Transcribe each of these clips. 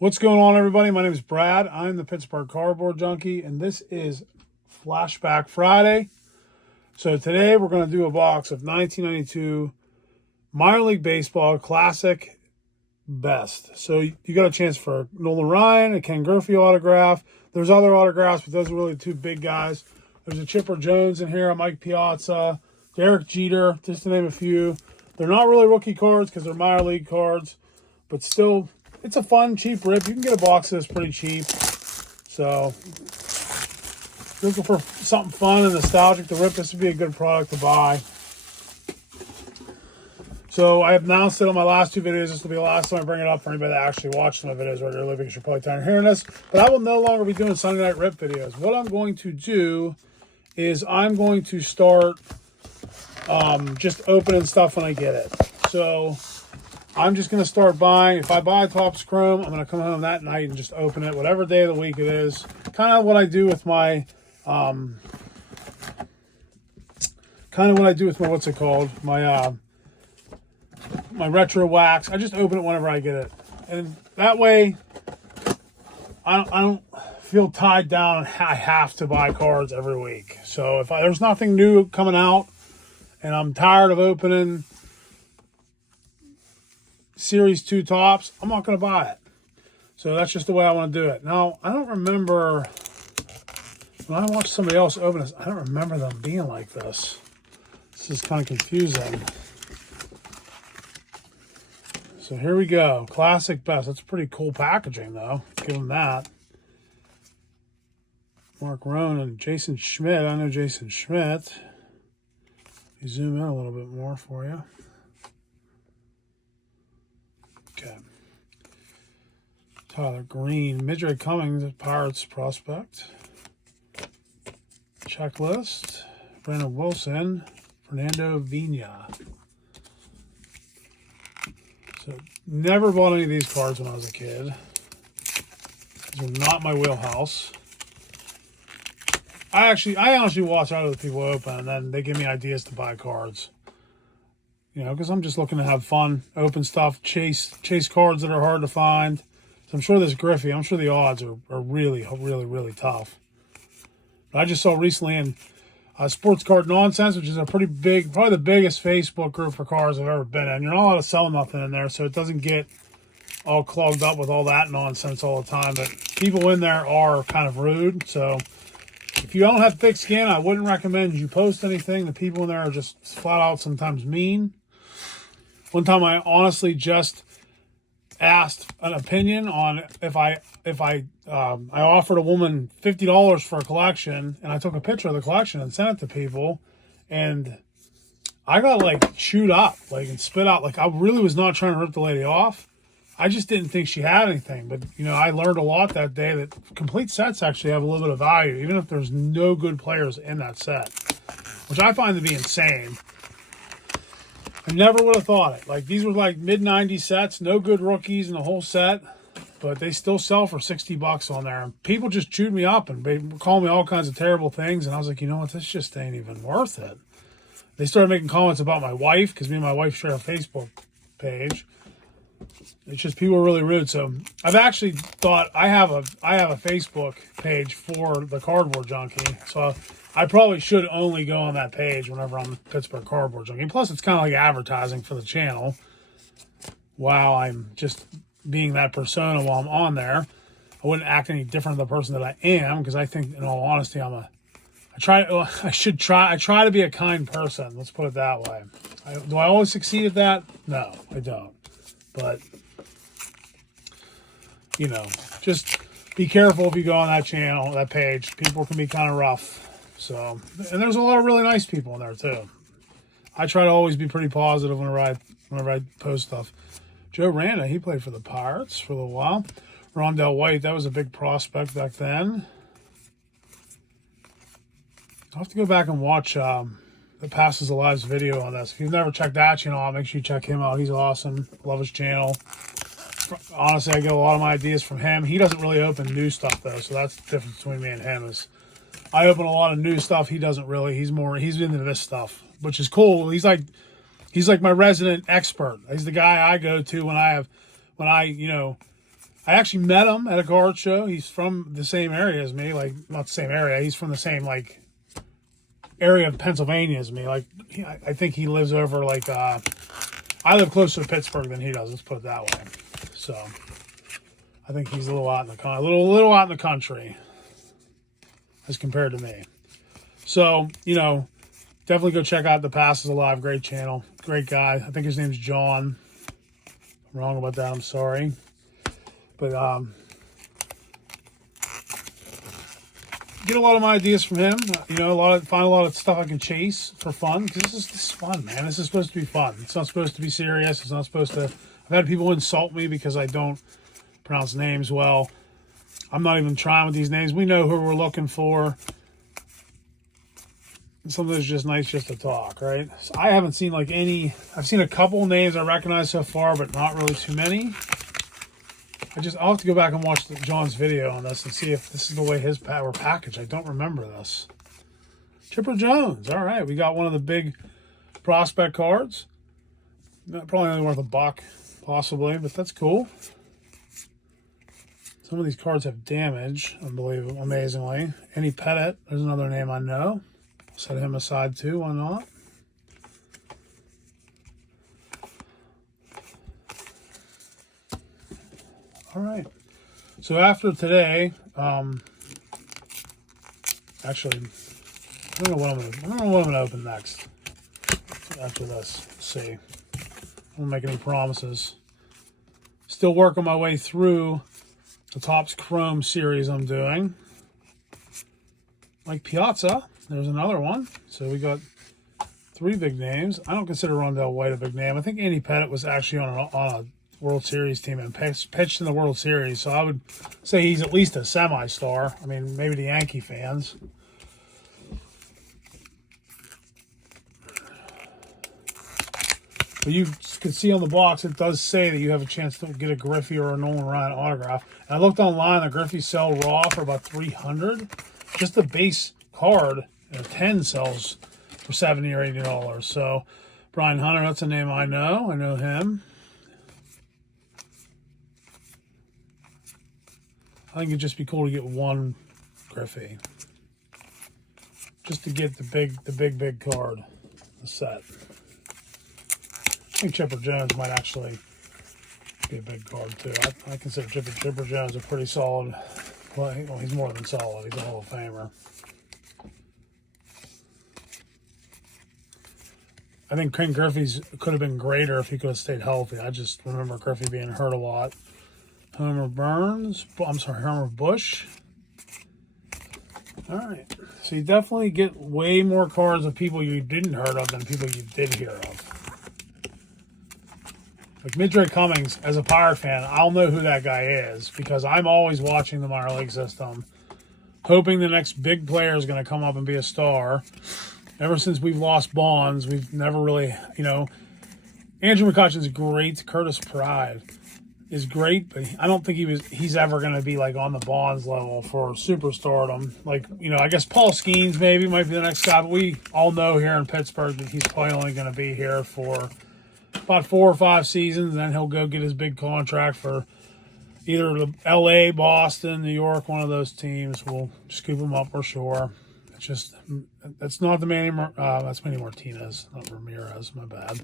What's going on, everybody? My name is Brad. I'm the Pittsburgh Cardboard Junkie, and this is Flashback Friday. So today we're going to do a box of 1992 Minor League Baseball Classic Best. So you got a chance for Nolan Ryan, a Ken Griffey autograph. There's other autographs, but those are really the two big guys. There's a Chipper Jones in here, a Mike Piazza, Derek Jeter, just to name a few. They're not really rookie cards because they're minor league cards, but still, it's a fun, cheap rip. You can get a box of this pretty cheap. So, if you're looking for something fun and nostalgic to rip, this would be a good product to buy. So, I announced it on my last two videos. This will be the last time I bring it up for anybody that actually watches my videos regularly, because you're probably tired of hearing this. But I will no longer be doing Sunday Night Rip videos. What I'm going to do is I'm going to start just opening stuff when I get it. So, I'm just going to start buying. If I buy Topps Chrome, I'm going to come home that night and just open it, whatever day of the week it is. Kind of what I do with my, what's it called? My retro wax. I just open it whenever I get it. And that way, I don't feel tied down and I have to buy cards every week. So if there's nothing new coming out and I'm tired of opening Series 2 Topps, I'm not going to buy it. So that's just the way I want to do it. Now, I don't remember, when I watched somebody else open this, I don't remember them being like this. This is kind of confusing. So here we go. Classic Best. That's pretty cool packaging, though. Give them that. Mark Ronan, Jason Schmidt. I know Jason Schmidt. You zoom in a little bit more for you. Okay. Tyler Green, Midray Cummings, Pirates prospect. Checklist. Brandon Wilson, Fernando Vina. So, never bought any of these cards when I was a kid. These are not my wheelhouse. I honestly watch other people open, and then they give me ideas to buy cards. You know, because I'm just looking to have fun, open stuff, chase cards that are hard to find. So I'm sure this Griffey, I'm sure the odds are really, really, really tough. But I just saw recently in Sports Card Nonsense, which is a pretty big, probably the biggest Facebook group for cars I've ever been in. You're not allowed to sell nothing in there, so it doesn't get all clogged up with all that nonsense all the time. But people in there are kind of rude, so if you don't have thick skin, I wouldn't recommend you post anything. The people in there are just flat out sometimes mean. One time I honestly just asked an opinion on if I offered a woman $50 for a collection, and I took a picture of the collection and sent it to people, and I got like chewed up, like, and spit out. Like, I really was not trying to rip the lady off. I just didn't think she had anything. But, you know, I learned a lot that day that complete sets actually have a little bit of value, even if there's no good players in that set, which I find to be insane. I never would have thought it. Like, these were like mid-90s sets, no good rookies in the whole set, but they still sell for $60 on there. And people just chewed me up and they were calling me all kinds of terrible things. And I was like, you know what, this just ain't even worth it. They started making comments about my wife, because me and my wife share a Facebook page. It's just people are really rude. So I've actually thought I have a Facebook page for the Cardboard Junkie. So I probably should only go on that page whenever I'm Pittsburgh Cardboard Junkie. Plus, it's kind of like advertising for the channel while I'm just being that persona while I'm on there. I wouldn't act any different than the person that I am, because I think, in all honesty, I try to be a kind person. Let's put it that way. Do I always succeed at that? No, I don't. But, you know, just be careful if you go on that channel, that page. People can be kind of rough. So, and there's a lot of really nice people in there too. I try to always be pretty positive whenever I post stuff. Joe Randa, he played for the Pirates for a little while. Rondell White, that was a big prospect back then. I'll have to go back and watch the Passes the Lives video on this. If you've never checked that channel out, make sure you check him out. He's awesome. Love his channel. Honestly, I get a lot of my ideas from him. He doesn't really open new stuff, though, so that's the difference between me and him. Is I open a lot of new stuff. He doesn't really. He's into this stuff, which is cool. He's like my resident expert. He's the guy I go to when I I actually met him at a card show. He's from the same area as me, like not the same area. He's from the same like area of Pennsylvania as me. Like I think he lives over like I live closer to Pittsburgh than he does. Let's put it that way. So I think he's a little out in the little out in the country as compared to me. So definitely go check out The Past is Alive. Great channel, great guy. I think his name's John. If I'm wrong about that, I'm sorry. But get a lot of my ideas from him. Find a lot of stuff I can chase for fun, because this is fun, man. This is supposed to be fun. It's not supposed to be serious. It's not supposed to. I've had people insult me because I don't pronounce names well. I'm not even trying with these names. We know who we're looking for. Sometimes it's just nice just to talk, right? So I haven't seen like any. I've seen a couple names I recognize so far, but not really too many. I'll have to go back and watch John's video on this and see if this is the way his were packaged. I don't remember this. Chipper Jones. All right, we got one of the big prospect cards. Probably only worth $1, possibly, but that's cool. Some of these cards have damage, unbelievable, amazingly. Andy Pettit, there's another name I know. I'll set him aside too, why not? All right. So after today, actually, I don't know what I'm gonna open next. After this, let's see. I don't make any promises. Still working my way through the Topps Chrome series I'm doing. Like Piazza, there's another one. So we got 3 big names. I don't consider Rondell White a big name. I think Andy Pettit was actually on a World Series team and pitched in the World Series, so I would say he's at least a semi-star. I mean, maybe the Yankee fans. But you can see on the box, it does say that you have a chance to get a Griffey or a Nolan Ryan autograph. And I looked online, the Griffey sell raw for about $300. Just the base card, 10 sells for $70 or $80. So Brian Hunter, that's a name I know. I know him. I think it'd just be cool to get one Griffey, just to get the big card, the set. I think Chipper Jones might actually be a big card too. I consider Chipper Jones a pretty solid. Well, he's more than solid. He's a Hall of Famer. I think Ken Griffey's could have been greater if he could have stayed healthy. I just remember Griffey being hurt a lot. Homer Bush. All right. So you definitely get way more cards of people you didn't heard of than people you did hear of. Like Midray Cummings, as a Pirate fan, I'll know who that guy is because I'm always watching the minor league system, hoping the next big player is going to come up and be a star. Ever since we've lost Bonds, we've never really, Andrew McCutchen's great. Curtis Pride is great, but I don't think he's ever going to be like on the Bonds level for superstardom. Like, I guess Paul Skeens maybe might be the next guy, but we all know here in Pittsburgh that he's probably only going to be here for about 4 or 5 seasons, and then he'll go get his big contract for either the LA, Boston, New York, one of those teams. We'll scoop him up for sure. That's not the Manny, that's Manny Martinez, not Ramirez, my bad.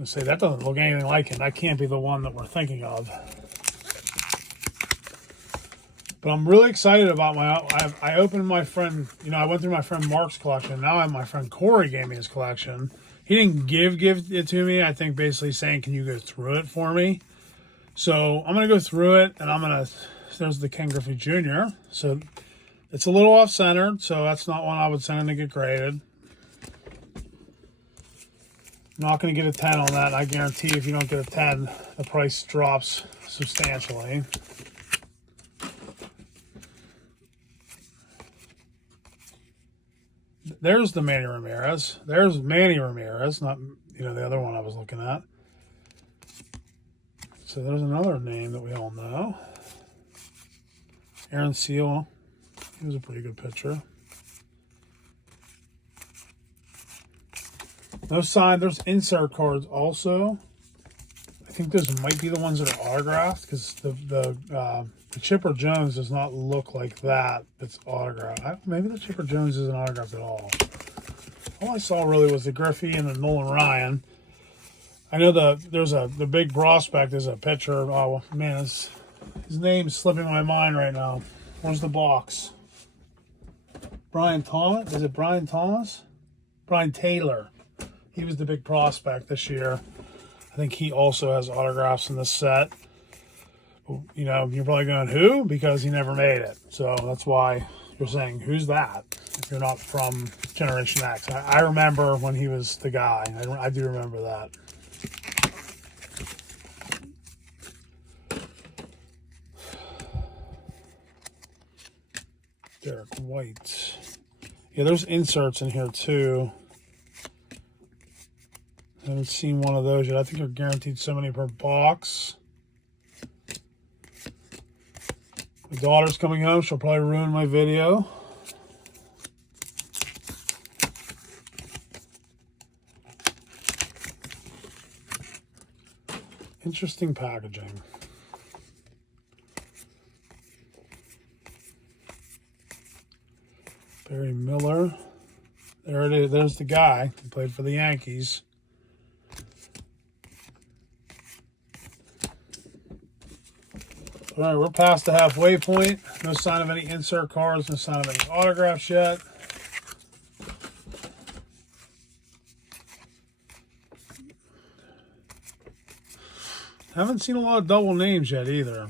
I say that doesn't look anything like him. That can't be the one that we're thinking of. But I'm really excited about I opened my friend, I went through my friend Mark's collection. Now I have my friend Corey gave me his collection. He didn't give it to me. I think basically saying, can you go through it for me? So I'm going to go through it, and there's the Ken Griffey Jr. So it's a little off-centered, so that's not one I would send in to get graded. Not going to get a 10 on that. I guarantee if you don't get a 10, the price drops substantially. There's the Manny Ramirez. There's Manny Ramirez, not the other one I was looking at. So there's another name that we all know. Aaron Seal. He was a pretty good pitcher. No sign. There's insert cards also. I think those might be the ones that are autographed, because the Chipper Jones does not look like that. It's autographed. Maybe the Chipper Jones isn't autographed at all. All I saw really was the Griffey and the Nolan Ryan. I know the big prospect is a pitcher. Oh man, his name's slipping my mind right now. Where's the box? Brian Thomas? Is it Brian Thomas? Brian Taylor. He was the big prospect this year. I think he also has autographs in this set. You know, you're probably going, who? Because he never made it. So that's why you're saying, who's that? If you're not from Generation X. I remember when he was the guy. I do remember that. Derek White. Yeah, there's inserts in here too. I haven't seen one of those yet. I think they're guaranteed so many per box. My daughter's coming home. She'll probably ruin my video. Interesting packaging. Barry Miller. There it is. There's the guy who played for the Yankees. All right, we're past the halfway point. No sign of any insert cards. No sign of any autographs yet. Haven't seen a lot of double names yet either.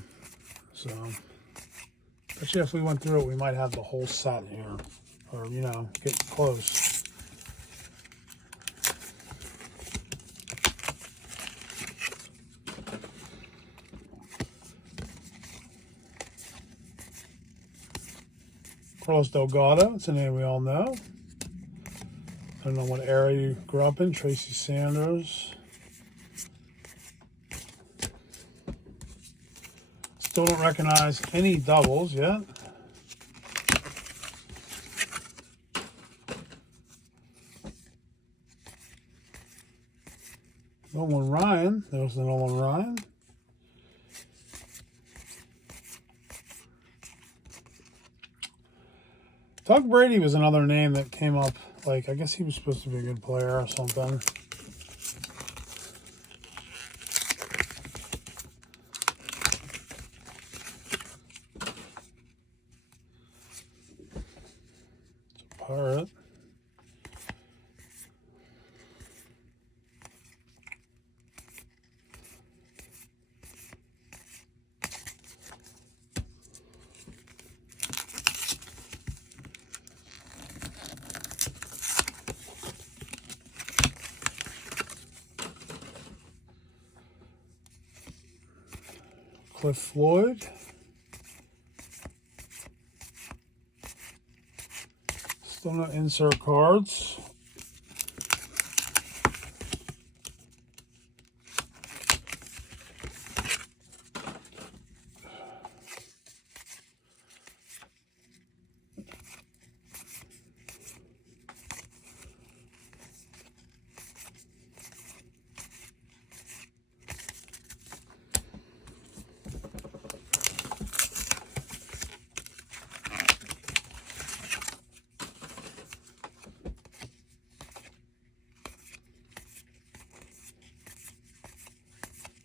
So, actually, if we went through it, we might have the whole set here. Or, you know, get close. Carlos Delgado, it's a name we all know. I don't know what era you grew up in. Tracy Sanders. Still don't recognize any doubles yet. Nolan Ryan. There's the Nolan Ryan. Doug Brady was another name that came up. Like, I guess he was supposed to be a good player or something. It's a Pirate. Cliff Floyd. Still no insert cards.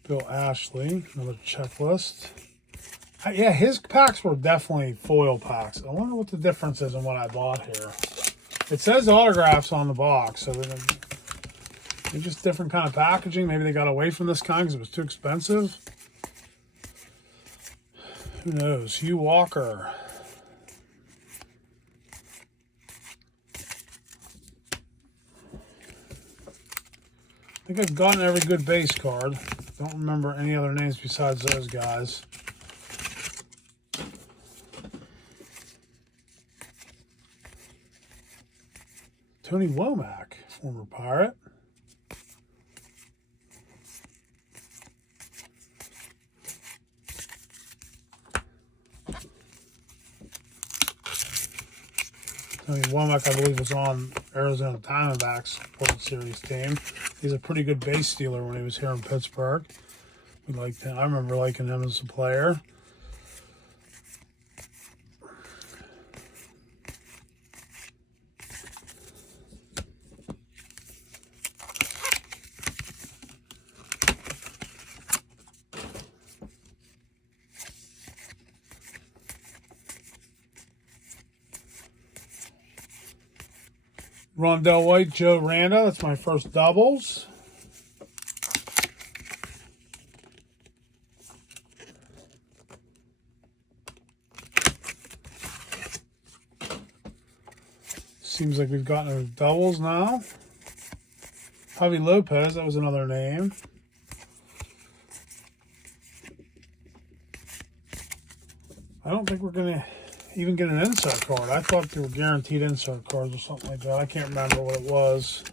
Bill Ashley, another checklist. Yeah, his packs were definitely foil packs. I wonder what the difference is in what I bought here. It says autographs on the box, so they're just different kind of packaging. Maybe they got away from this kind because it was too expensive. Who knows? Hugh Walker. I think I've gotten every good base card. Don't remember any other names besides those guys. Tony Womack, former Pirate. Tony Womack, I believe, was on Arizona Diamondbacks World Series team. He's a pretty good base stealer when he was here in Pittsburgh. We liked him. I remember liking him as a player. Rondell White, Joe Randa. That's my first doubles. Seems like we've gotten our doubles now. Javi Lopez, that was another name. I don't think we're going to even get an insert card. I thought they were guaranteed insert cards or something like that. I can't remember what it was.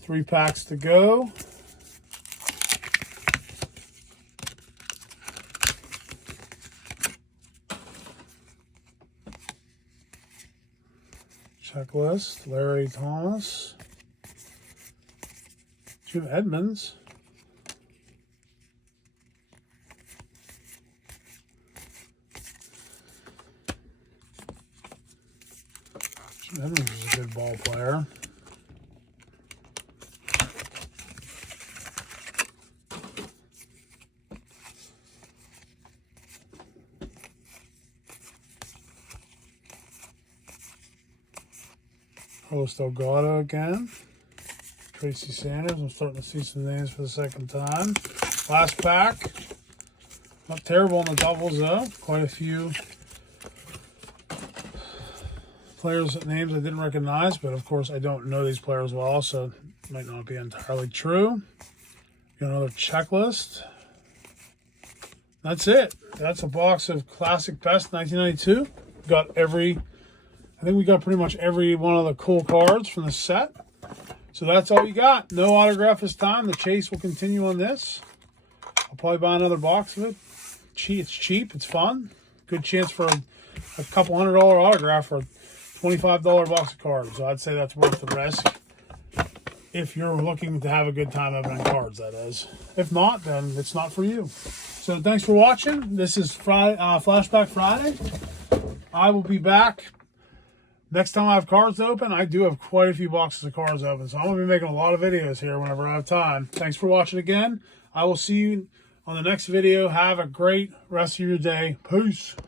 Three packs to go. Checklist, Larry Thomas, Jim Edmonds, Jim Edmonds is a good ball player. Carlos Delgado again. Tracy Sanders. I'm starting to see some names for the second time. Last pack. Not terrible on the doubles though. Quite a few players' names I didn't recognize, but of course I don't know these players well, so it might not be entirely true. Got another checklist. That's it. That's a box of Classic Best 1992. I think we got pretty much every one of the cool cards from the set. So that's all we got. No autograph this time. The chase will continue on this. I'll probably buy another box of it. It's cheap. It's fun. Good chance for a couple $100 autograph for a $25 box of cards. So I'd say that's worth the risk. If you're looking to have a good time opening cards, that is. If not, then it's not for you. So thanks for watching. This is Flashback Friday. I will be back. Next time I have cards to open, I do have quite a few boxes of cards open. So I'm going to be making a lot of videos here whenever I have time. Thanks for watching again. I will see you on the next video. Have a great rest of your day. Peace.